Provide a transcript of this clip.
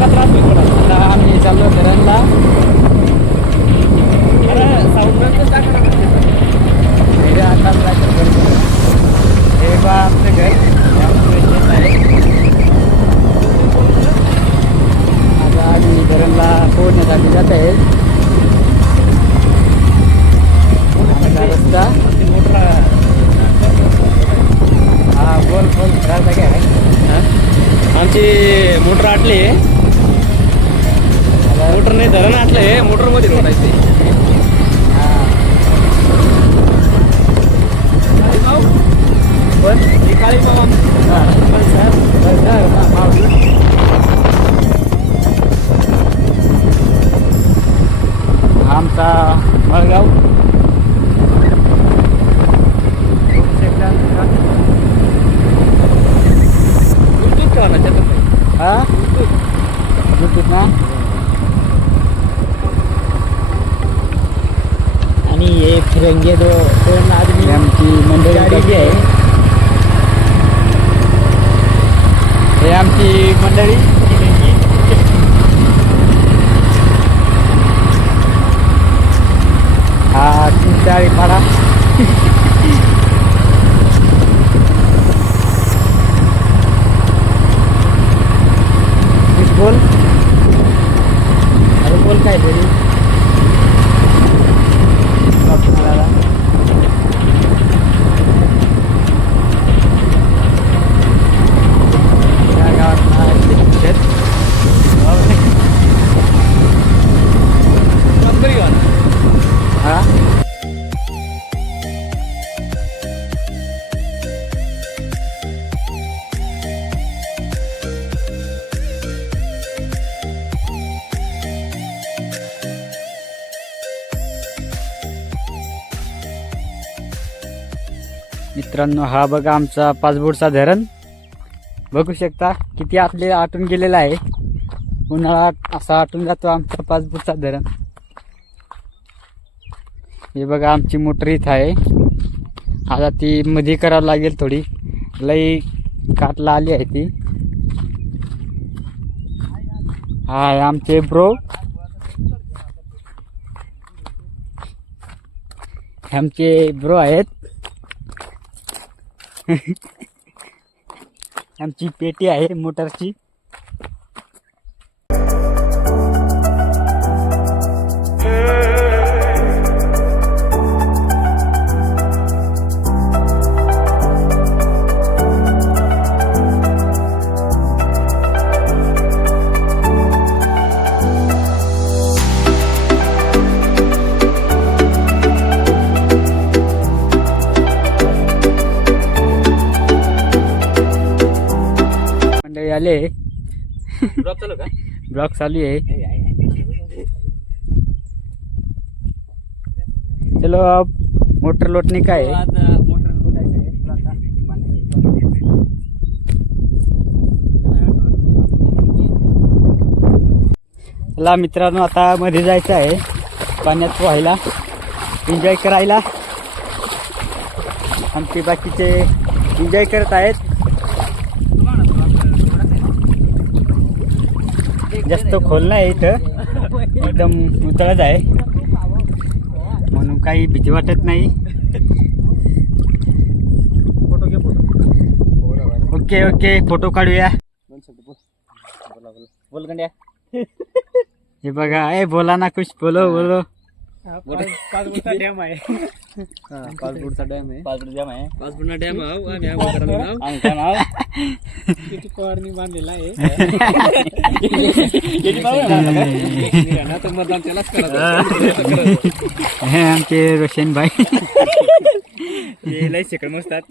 का त्रास होईल थोडा. आता आम्ही चाललो धरणला. अरे साऊंड टाका ना. हे आता हे बा आमचं घर, हे आमचं शेत आहे. आता आम्ही धरणला पोहण्यासाठी जात आहे. आमचा रस्ता हा बोल बोल राहता काय आमची मोटर आटली. मोटरने धरण आटलंय, मोटरमध्ये मोडायचे. पण काळी बाबा आमचा मळगाव. हा YouTube ना. आणि हे फिरंगे दोन आदमी आमची मंडळी आहे. हे आमची मंडळी. हा चिंचाळी पाडा. बोल अरे बोल काय तरी. हा मित्रांनो, हा बघा आमचा पाचबोटचा धरण. बघू शकता किती आतले आटून गेलेला आहे. उन्हाळा असा आटून जातो आमचा पाचबोटचा धरण. हे बघा आमची मोटर इथं आहे. आता ती मध्ये करावं लागेल थोडी. लई काटला आली आहे ती. हा आहे आमचे ब्रो. आमचे ब्रो आहेत. आमची पेटी आहे मोटरची. आले ब्लॉक चालू का? ब्लॉक चालू आहे. चलो अब मोटर लोटने का है. चला मित्रांनो, आता मध्ये जायचं आहे पाण्यात पोहायला, एन्जॉय करायला. आमचे बाकीचे एन्जॉय करत आहेत. जास्त खोल नाही इथं, एकदम उतळत आहे म्हणून काही भीती वाटत नाही. फोटो घे फोटो. ओके ओके फोटो काढूया. बोल गंड्या. हे बघा, ए बोला ना, कुछ बोलो बोलो. पाचबुडचा डॅम आहे. पाचबुडचा डॅम आहे. पाचबुडचा डॅम किती फवारणी बांधलेला आहे. हे आमचे रोशन भाई. लय शेकड मस्तात.